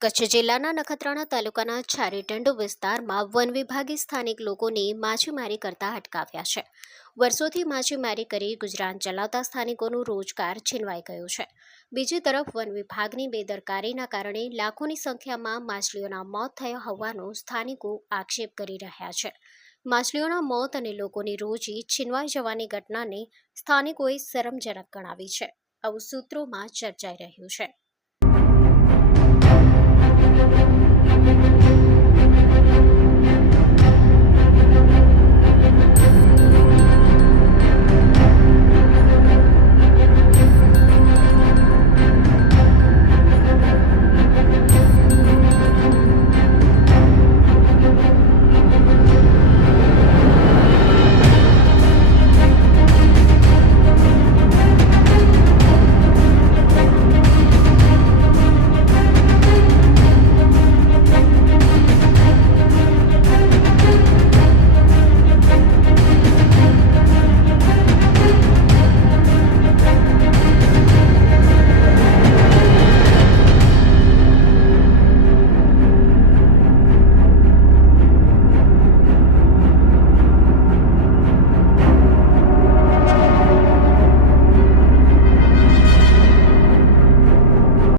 કચ્છ જિલ્લાના નખત્રાણા તાલુકાના છારીટંડ વિસ્તારમાં વન વિભાગે સ્થાનિક લોકોને માછીમારી કરતા અટકાવ્યા છે. વર્ષોથી માછીમારી કરી ગુજરાન ચલાવતા સ્થાનિકોનો રોજગાર છીનવાઈ ગયો છે. બીજી તરફ વન વિભાગની બેદરકારીના કારણે લાખોની સંખ્યામાં માછલીઓના મોત થયા હોવાનો સ્થાનિકો આક્ષેપ કરી રહ્યા છે. માછલીઓના મોત અને લોકોની રોજી છીનવાઈ જવાની ઘટનાને સ્થાનિકોએ શરમજનક ગણાવી છે. આવું સૂત્રોમાં ચર્ચાઈ રહ્યું છે.